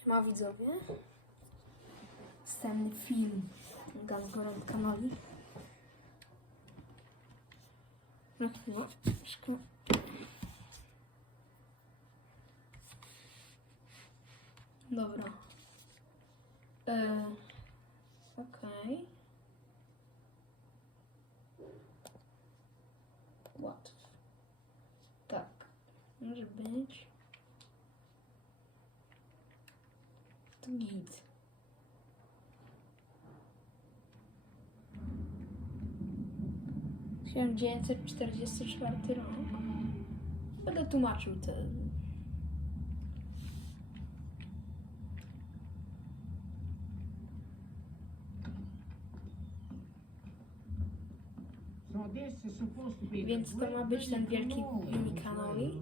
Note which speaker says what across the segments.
Speaker 1: Siema widzowie. Następny film Gazgorod Kanoli. No chyba. szko- Dobra. E, Okej. Łatw. Tak. Może być. To czterdziesty czwarty rok. Będę tłumaczył te.
Speaker 2: Więc to ma być ten wielki Canoli?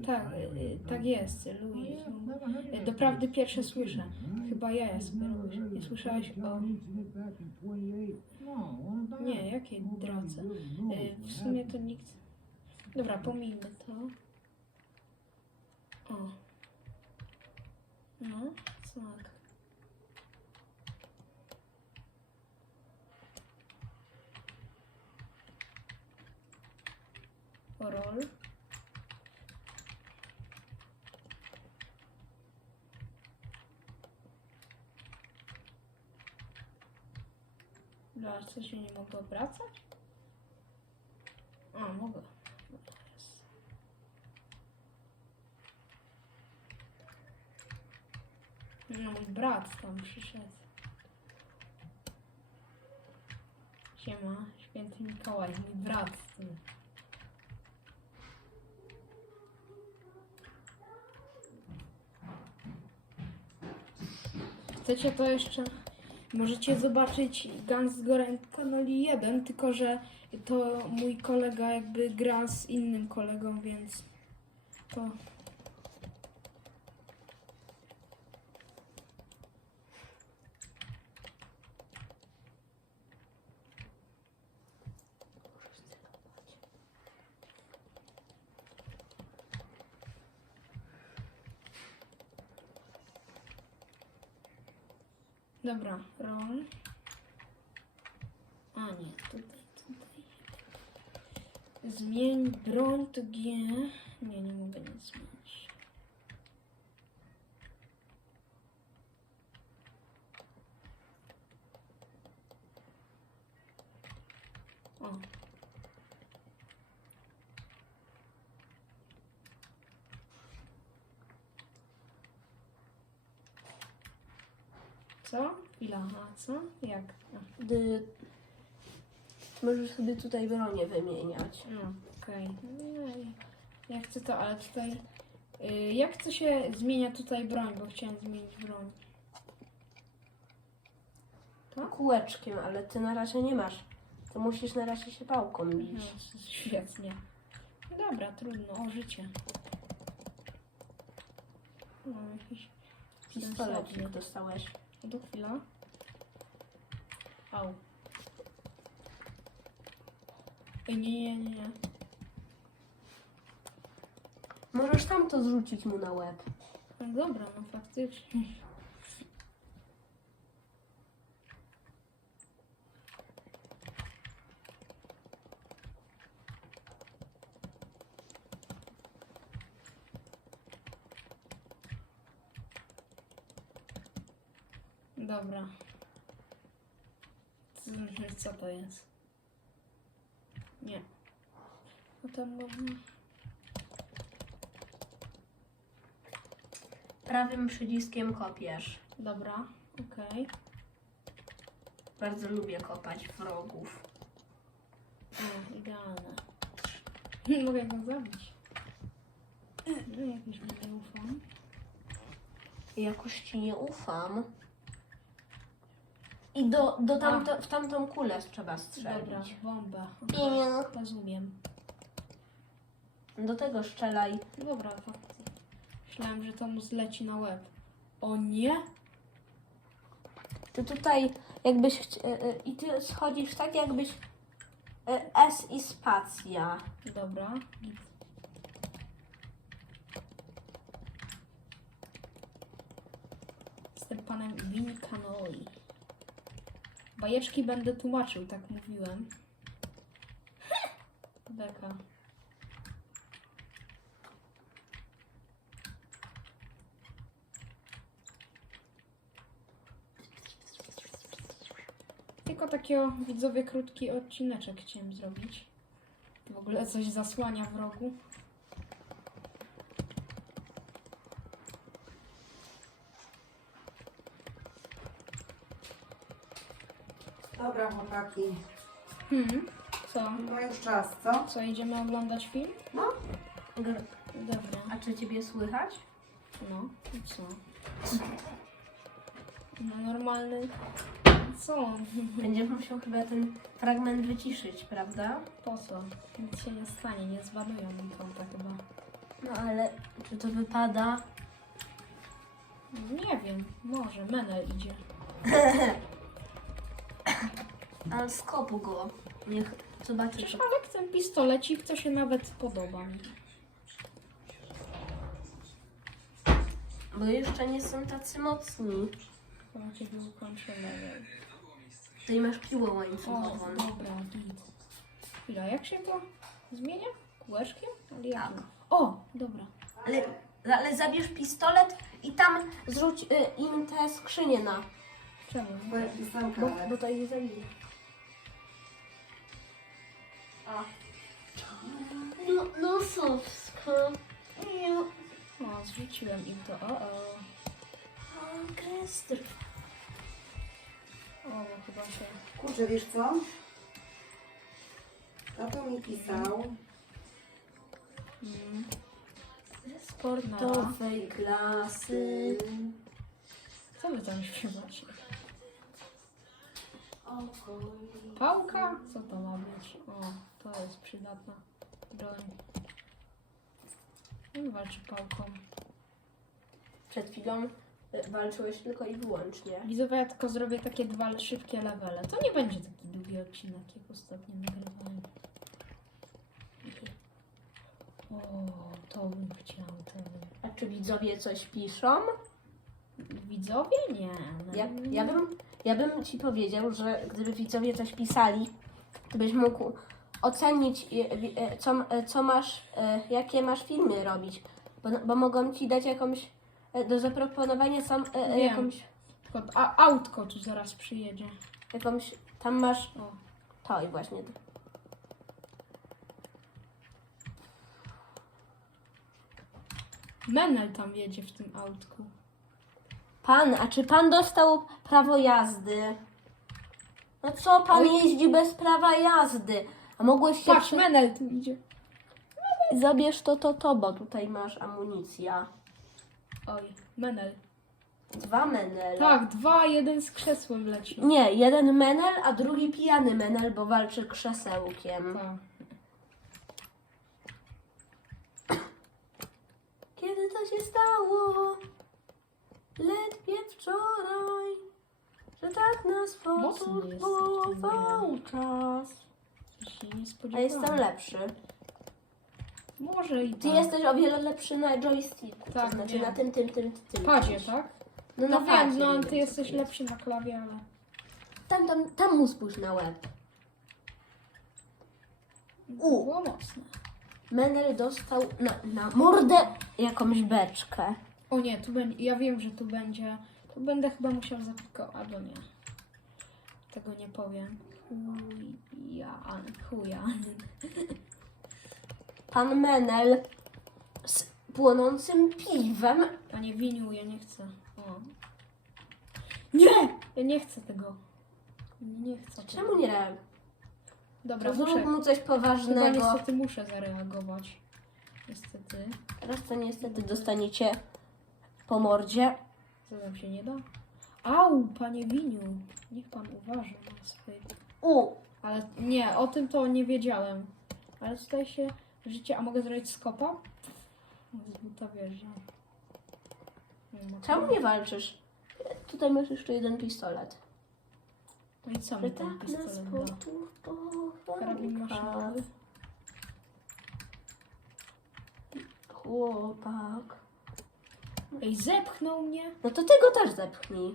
Speaker 1: Yy, tak, yy, tak jest, Louis. Yy, doprawdy pierwsze słyszę. Chyba ja jestem Louis. Nie słyszałeś o. Nie, jakiej drodze? Yy, w sumie to nikt. Dobra, pomijmy to. O. No, tak. Rol. A co się nie mogło obracać? A, mogę. Dobra. No, mój brat tam przyszedł. Siema, święty Mikołaj, mój brat. Ty. Chcecie to jeszcze? Możecie zobaczyć Guns Goren Canoli 1, tylko że to mój kolega jakby gra z innym kolegą, więc to Dobra, roll. A nie, tutaj, tutaj. Zmień broń to G. Nie, nie mogę nic zmienić. O. Co? Chwila, a co? Jak?
Speaker 3: Gdy możesz sobie tutaj bronię wymieniać.
Speaker 1: No, okej. No, ja- chcę to, ale tutaj... y, jak to się zmienia tutaj broń, bo chciałem zmienić broń.
Speaker 3: Kółeczkiem, ale ty na razie nie masz. To musisz na razie się pałką
Speaker 1: No,
Speaker 3: bić.
Speaker 1: świetnie. Dobra, trudno, o życie. No, jakiś
Speaker 3: Pistolecik dostałeś.
Speaker 1: Do chwila. Au. Ej, nie, nie, nie, nie.
Speaker 3: Możesz tam to zrzucić mu na łeb.
Speaker 1: No dobra, no faktycznie. Dobra. Co, co to jest? Nie. No to można...
Speaker 3: Prawym przyciskiem kopiesz.
Speaker 1: Dobra, okej.
Speaker 3: Bardzo lubię kopać wrogów.
Speaker 1: O, idealne. Mogę go zabić. No, jakoś mu nie ufam.
Speaker 3: Jakoś ci nie ufam. I do, do tamto, w tamtą kulę trzeba strzelić.
Speaker 1: Dobra, bomba.
Speaker 3: Nie.
Speaker 1: Rozumiem.
Speaker 3: Do tego strzelaj.
Speaker 1: Dobra, faktycznie. Myślałem, że to mu zleci na łeb. O nie?
Speaker 3: Ty tutaj jakbyś... chci- e, e, I ty schodzisz tak jakbyś... e, S i spacja.
Speaker 1: Dobra. git. Jestem panem Canoli. Bajeczki będę tłumaczył, tak mówiłem. Beka. Tylko takiego widzowie krótki odcineczek chciałem zrobić. W ogóle coś zasłania w rogu.
Speaker 4: Dobra, chłopaki.
Speaker 1: Hmm. Co?
Speaker 4: Chyba już czas, co?
Speaker 1: Co, idziemy oglądać film?
Speaker 4: No.
Speaker 3: Gr-
Speaker 1: Dobra.
Speaker 3: A czy ciebie słychać?
Speaker 1: No, i co? No normalny. Co?
Speaker 3: Będziesz musiał chyba ten fragment wyciszyć, prawda?
Speaker 1: Po co? Nic się nie stanie, nie zbanują mi konta chyba.
Speaker 3: No ale czy to wypada?
Speaker 1: Nie wiem, może Menel idzie.
Speaker 3: Ale skopu go. Niech zobaczy.
Speaker 1: Przecież
Speaker 3: Czy...
Speaker 1: Alek ten pistolecik to się nawet podoba mi.
Speaker 3: Bo jeszcze nie są tacy mocni.
Speaker 1: Chyba.
Speaker 3: Tutaj masz piłę
Speaker 1: O,
Speaker 3: łańcuchową.
Speaker 1: dobra, git. Chwila, jak się to zmienia? Kółeczkiem? Ale jak?
Speaker 3: Tak.
Speaker 1: O, dobra.
Speaker 3: Ale, ale zabierz pistolet i tam zrzuć y, im te skrzynie na.
Speaker 1: Czemu?
Speaker 3: Bo, bo to ich zabije. A. No, no sowsko. No.
Speaker 1: O, zrzuciłem im to. O, o.
Speaker 3: O, Krester.
Speaker 1: O, bo chyba się...
Speaker 4: Kurczę, wiesz co? Tato mi pisał.
Speaker 1: Mm.
Speaker 3: Sportowej klasy.
Speaker 1: Co wy tam śpiewacie? Pałka? Co to ma być? O, to jest przydatna broń. On walczy pałką.
Speaker 3: Przed chwilą y, walczyłeś tylko i wyłącznie.
Speaker 1: Widzowie, ja tylko zrobię takie dwa szybkie levele. To nie będzie taki długi odcinek, jak ostatnio nagrywałem. O, to bym chciał, bym.
Speaker 3: A czy widzowie coś piszą?
Speaker 1: Widzowie? Nie. no
Speaker 3: Ja, ja, bym, ja bym ci powiedział, że gdyby widzowie coś pisali, to byś mógł ocenić, e, co, e, co masz, e, jakie masz filmy robić. Bo, bo mogą ci dać jakąś, do zaproponowania sam,
Speaker 1: Wiem.
Speaker 3: jakąś,
Speaker 1: Tylko a, autko tu zaraz przyjedzie.
Speaker 3: jakąś, tam masz
Speaker 1: O,
Speaker 3: to i właśnie.
Speaker 1: Menel tam jedzie w tym autku.
Speaker 3: Pan, a czy pan dostał prawo jazdy? No co, pan jeździ bez prawa jazdy? A mogłeś się
Speaker 1: Patrz,
Speaker 3: przy...
Speaker 1: Menel tu idzie.
Speaker 3: Zabierz to, to, to, bo tutaj masz amunicja.
Speaker 1: Oj, Menel.
Speaker 3: Dwa menele.
Speaker 1: Tak, dwa, jeden z krzesłem leci.
Speaker 3: Nie, jeden menel, a drugi pijany menel, bo walczy krzesełkiem.
Speaker 1: Tak.
Speaker 3: Kiedy to się stało? Ledwie wczoraj, że tak nas poturbował czas.
Speaker 1: Się nie
Speaker 3: A
Speaker 1: spodziewałam.
Speaker 3: jestem lepszy.
Speaker 1: Może i
Speaker 3: Ty
Speaker 1: tak.
Speaker 3: jesteś o wiele lepszy na joysticku,
Speaker 1: Tak,
Speaker 3: to znaczy
Speaker 1: wiem.
Speaker 3: na tym, tym, tym, tym.
Speaker 1: Padzie, tak?
Speaker 3: No,
Speaker 1: No
Speaker 3: na
Speaker 1: wiem,
Speaker 3: padzie,
Speaker 1: no ty jesteś
Speaker 3: jest.
Speaker 1: lepszy na klawie, ale...
Speaker 3: Tam, tam, tam mu spójrz na łeb. U.
Speaker 1: było mocne.
Speaker 3: Menel dostał na, na mordę jakąś beczkę.
Speaker 1: O nie, tu będzie, ja wiem, że tu będzie, tu będę chyba musiał zapikować, albo nie. Tego nie powiem. Chuja, chuja.
Speaker 3: Pan Menel z płonącym piwem.
Speaker 1: Panie Winiu, ja nie chcę. O. Nie! Ja nie chcę tego. Nie chcę tego.
Speaker 3: Czemu nie?
Speaker 1: Dobra,
Speaker 3: To zrób
Speaker 1: muszę,
Speaker 3: mu coś
Speaker 1: chyba
Speaker 3: poważnego.
Speaker 1: niestety muszę zareagować. Niestety.
Speaker 3: Teraz to niestety dostaniecie po mordzie.
Speaker 1: Co tam się nie da? Au, panie Winiu. Niech pan uważa na swoje...
Speaker 3: U,
Speaker 1: Ale nie, o tym to nie wiedziałem. Ale tutaj się życie... A mogę zrobić skopa? Nie ma.
Speaker 3: czemu nie walczysz? Tutaj masz jeszcze jeden pistolet.
Speaker 1: No i co mi ten
Speaker 3: tak nas
Speaker 1: pistolet da? Karabin maszynowy.
Speaker 3: Chłopak.
Speaker 1: Ej, zepchnął mnie.
Speaker 3: No to ty go też zepchnij.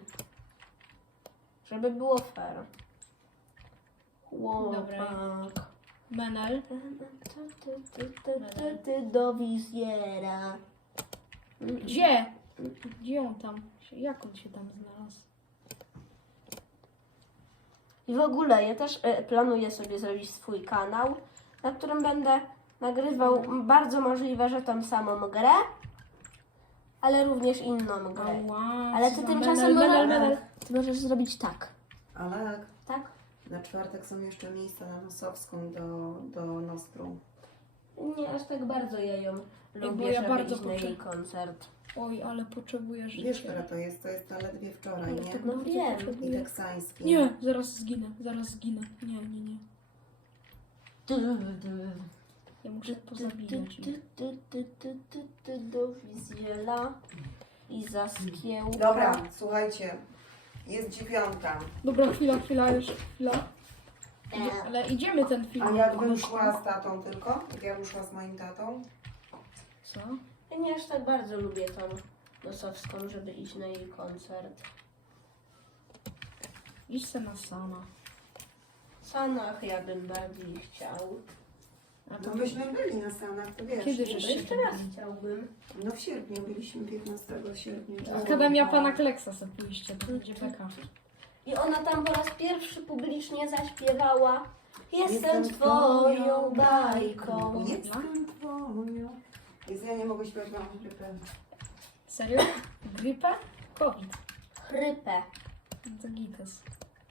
Speaker 3: Żeby było fair. Chłopak.
Speaker 1: Menel.
Speaker 3: Ty, ty, ty, ty, ty, ty do wizjera.
Speaker 1: Gdzie? Gdzie on tam? Jak on się tam znalazł?
Speaker 3: I w ogóle ja też e, planuję sobie zrobić swój kanał, na którym będę nagrywał bardzo możliwe, że tą samą grę, ale również inną grę.
Speaker 1: Ała,
Speaker 3: Ale
Speaker 1: co
Speaker 3: ty
Speaker 1: za
Speaker 3: tymczasem
Speaker 1: menel,
Speaker 3: możesz,
Speaker 1: menel,
Speaker 3: ty możesz zrobić tak.
Speaker 4: Ale
Speaker 3: Tak?
Speaker 4: Na czwartek są jeszcze miejsca na Nosowską do, do Nostrum.
Speaker 3: Nie aż tak bardzo ja ją
Speaker 1: bo
Speaker 3: lubię,
Speaker 1: ja
Speaker 3: żeby
Speaker 1: bardzo
Speaker 3: iść na
Speaker 1: potrze-
Speaker 3: jej koncert.
Speaker 1: Oj, ale potrzebuję życia.
Speaker 4: Wiesz, która to jest? To jest zaledwie wczoraj,
Speaker 1: Ale
Speaker 4: nie?
Speaker 1: tak
Speaker 3: No
Speaker 1: bardzo
Speaker 3: wiem.
Speaker 4: I
Speaker 1: potrzebuję.
Speaker 4: teksański.
Speaker 1: Nie, zaraz zginę, zaraz zginę. Nie, nie, nie. Ja muszę pozabijać ich.
Speaker 3: do wizjela i zaskieł.
Speaker 4: Dobra, słuchajcie. Jest dziewiąta.
Speaker 1: Dobra, chwila, chwila, już chwila. Idzie,
Speaker 3: E,
Speaker 1: ale idziemy ten film.
Speaker 4: A jakbym szła z tatą tylko? Jak ja bym szła z moim tatą?
Speaker 1: Co?
Speaker 3: Ja nie aż tak bardzo lubię tą Nosowską, żeby iść na jej koncert.
Speaker 1: Idź se na sama.
Speaker 3: W Sanach ja bym bardziej chciał.
Speaker 1: A to
Speaker 4: No myśmy byli na Stanach, to wiesz.
Speaker 1: Kiedy żeś
Speaker 3: jeszcze raz chciałbym.
Speaker 4: No w sierpniu, byliśmy 15 sierpnia.
Speaker 1: Akademia Pana Kleksa sobie pójście, to będzie beka.
Speaker 3: I ona tam po raz pierwszy publicznie zaśpiewała Jestem twoją bajką.
Speaker 4: Jestem twoją. Jezu, ja nie mogę śpiewać, mam grypę.
Speaker 1: Serio? Grypę? COVID.
Speaker 3: Chrypę.
Speaker 1: No To gites.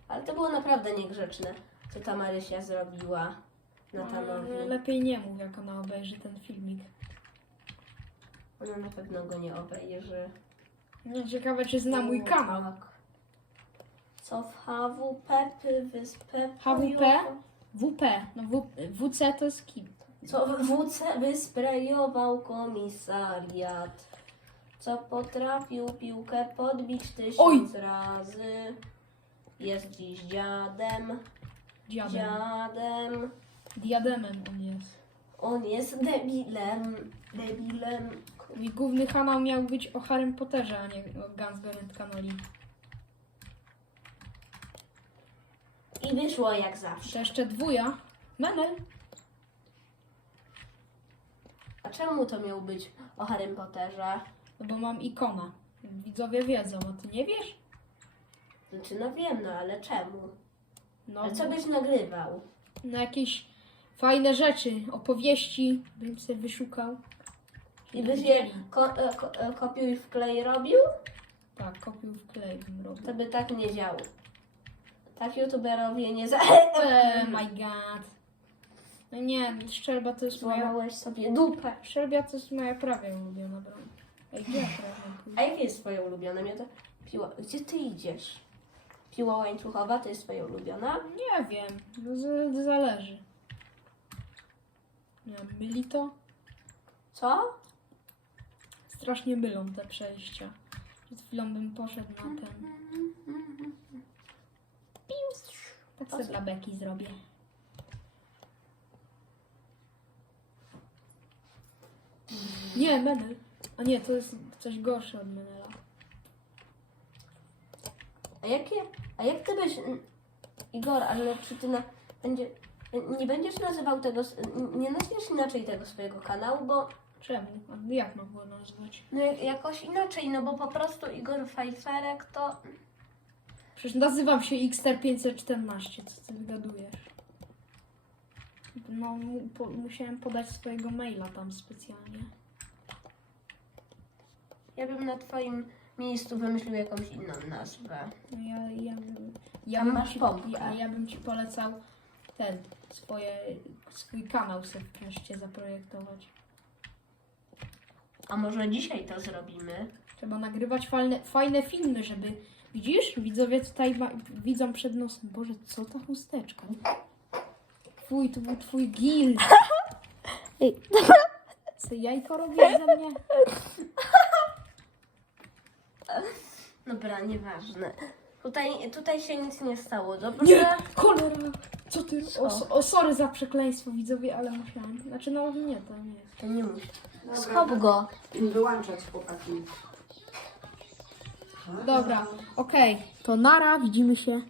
Speaker 3: Ale to było naprawdę niegrzeczne, co ta Marysia zrobiła Natanowi.
Speaker 1: Lepiej nie mów, jak ona obejrzy ten filmik.
Speaker 3: Ona na pewno go nie obejrzy.
Speaker 1: No, ciekawe, czy zna mój kanał.
Speaker 3: Tak. Co w HWP wyspę
Speaker 1: HWP? WP. No w, WC to jest kim?
Speaker 3: Co w WC wysprejował komisariat. Co potrafił piłkę podbić tysiąc
Speaker 1: Oj!
Speaker 3: razy. Jest dziś dziadem,
Speaker 1: Diadem.
Speaker 3: dziadem.
Speaker 1: Diademem on jest.
Speaker 3: On jest debilem, debilem.
Speaker 1: Mój główny kanał miał być o Harrym Potterze, a nie o Guns Canoli.
Speaker 3: I wyszło jak
Speaker 1: To
Speaker 3: zawsze.
Speaker 1: jeszcze dwuja. Menel.
Speaker 3: A czemu to miał być o Harrym Potterze?
Speaker 1: No bo mam ikona. Widzowie wiedzą, a ty nie wiesz?
Speaker 3: Znaczy, no wiem, no ale czemu?
Speaker 1: No,
Speaker 3: Ale co byś nagrywał?
Speaker 1: na jakieś fajne rzeczy, opowieści bym sobie wyszukał.
Speaker 3: I byś je ko- e, ko- e, kopiuj w klej robił?
Speaker 1: Tak, kopił w klej bym robił.
Speaker 3: To by tak nie działo. Tak youtuberowie nie za...
Speaker 1: Oh my god. No nie, szczerba to jest moja...
Speaker 3: Złamałeś sobie dupę.
Speaker 1: Szczerbia to jest moja prawie ulubiona broń. Ej, gdzie ja prawie?
Speaker 3: A jakie jest twoje ulubione? Mnie to piła... Gdzie ty idziesz? Piła łańcuchowa to jest twoja ulubiona?
Speaker 1: Nie wiem, no z- zależy. Nie wiem, myli to?
Speaker 3: Co?
Speaker 1: Strasznie mylą te przejścia. Przed chwilą bym poszedł na ten. Tak sobie dla beki zrobię. Nie, Menel. A nie, to jest coś gorsze od Menela.
Speaker 3: A jakie... A jak ty byś... Igor, ale czy ty na... Będzie... Nie będziesz nazywał tego... Nie nazwiesz inaczej tego swojego kanału, bo...
Speaker 1: Czemu? Jak mam go nazwać?
Speaker 3: No jak- jakoś inaczej, no bo po prostu Igor Fajferek to...
Speaker 1: Przecież nazywam się Xter514, co ty wygadujesz? No, mu- po, musiałem podać swojego maila tam specjalnie.
Speaker 3: Ja bym na twoim miejscu wymyślił jakąś inną nazwę.
Speaker 1: No ja, ja, bym- ja,
Speaker 3: Tam
Speaker 1: bym
Speaker 3: masz
Speaker 1: ci,
Speaker 3: pompkę.
Speaker 1: ja, ja bym ci polecał ten, swoje, swój kanał sobie wreszcie zaprojektować.
Speaker 3: A może dzisiaj to zrobimy?
Speaker 1: Trzeba nagrywać fajne, fajne filmy, żeby... Widzisz? Widzowie tutaj ma, widzą przed nosem. Boże, co ta chusteczka? Twój, to był twój gil.
Speaker 3: Ej.
Speaker 1: Co jajko robisz ze mnie?
Speaker 3: Dobra, nieważne. Tutaj, tutaj się nic nie stało, dobrze?
Speaker 1: Nie! Cholera! Co ty? O, o sorry za przekleństwo widzowie, ale musiałem. Znaczy no nie, to nie jest.
Speaker 3: To nie
Speaker 4: mów.
Speaker 3: Schop go.
Speaker 4: Wyłączać chłopaki.
Speaker 1: Dobra, okej. To nara, widzimy się.